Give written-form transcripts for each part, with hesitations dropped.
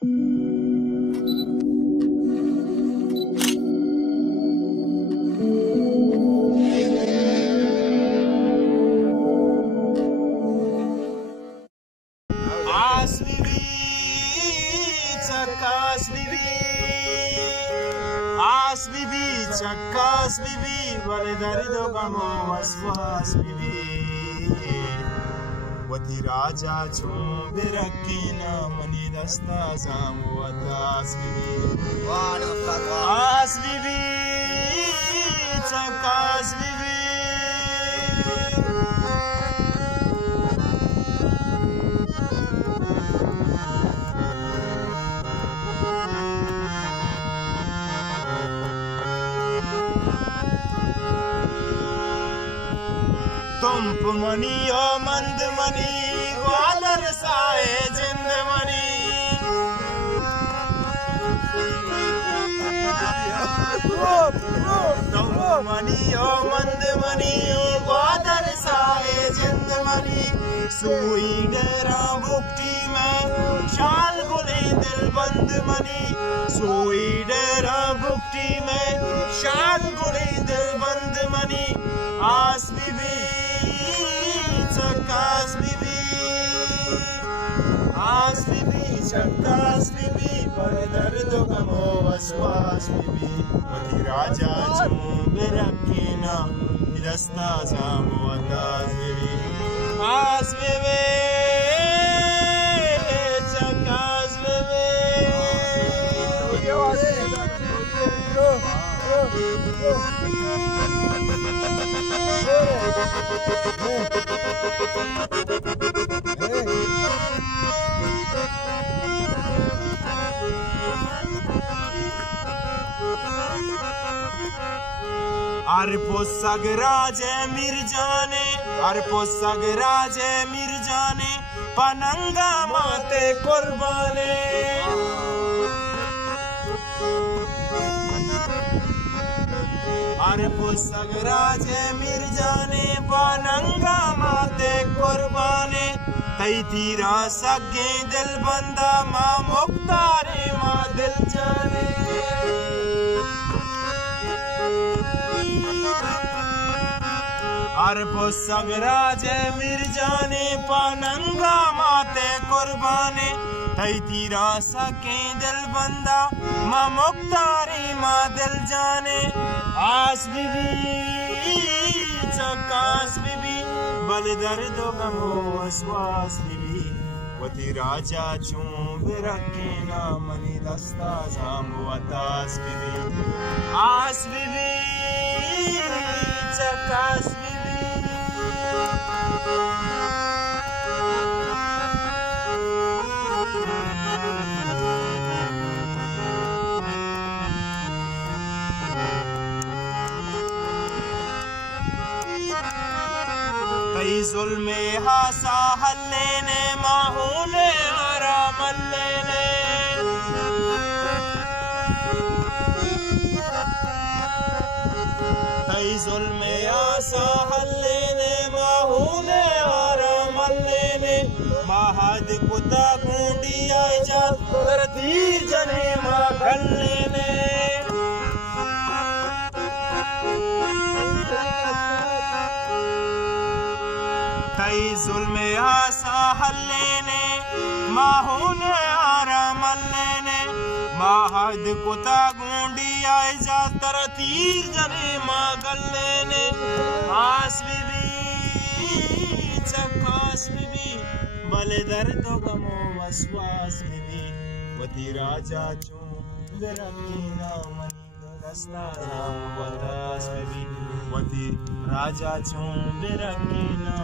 As bibi, chakas bibi, vale darido gamo waswas bibi. Wati raja chum birakina mani dasta zamu atas bibi. As bibi, chakas bibi. तुम money ओ मंद money whether साए जिंद money तुम money ओ मंद money whether साए जिंद money सोई डेरा बुक्ति में शाल गुले दिल बंद मनी सोई डेरा बुक्ति में शाल गुले दिल बंद मनी आस बीबी chakas bibi, as bibi, chakas bibi, par dardo gamo waswas bibi. Wati raja chum birakina, dasta zamu atas bibi. As bibi, chakas bibi. Arpo sagraje mirjane, arpo sagraje mirjane, pananga mate kurbane. Arpo sagraje mirjane, pananga mate kurbane. Tay tira sagge dil banda ma muktare ma dil jane. Arpo sagraje mirjane, pananga mate kurbane. Tay tira sagge dil banda ma muktare ma dil jane. As bibi, chakas bibi, bale dardo gamo waswas bibi. Wati raja chum birakina mani dasta zamu atas bibi. As bibi, chakas bibi. कई जुल्मे हासा हल्ले ने माहूने आराम लेने कई जुल्मे हासा हल्ले ने माहूने आराम लेने महद कुता कुंडी आई जा तरतीर जने मागल लेने कई जुल्मे आसा हल्लेने माहूने आराम लेने महद कुता गुंडी आए जा तरतीर जने मागल लेने आस बीबी चकास बीबी बले दर्दो गमो वसवास बीबी वती राजा चूं गरकीना मनी दस्ता जाम वतास बीबी वती राजा चूं गरकीना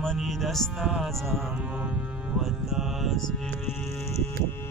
mani dasta zamu watas bibi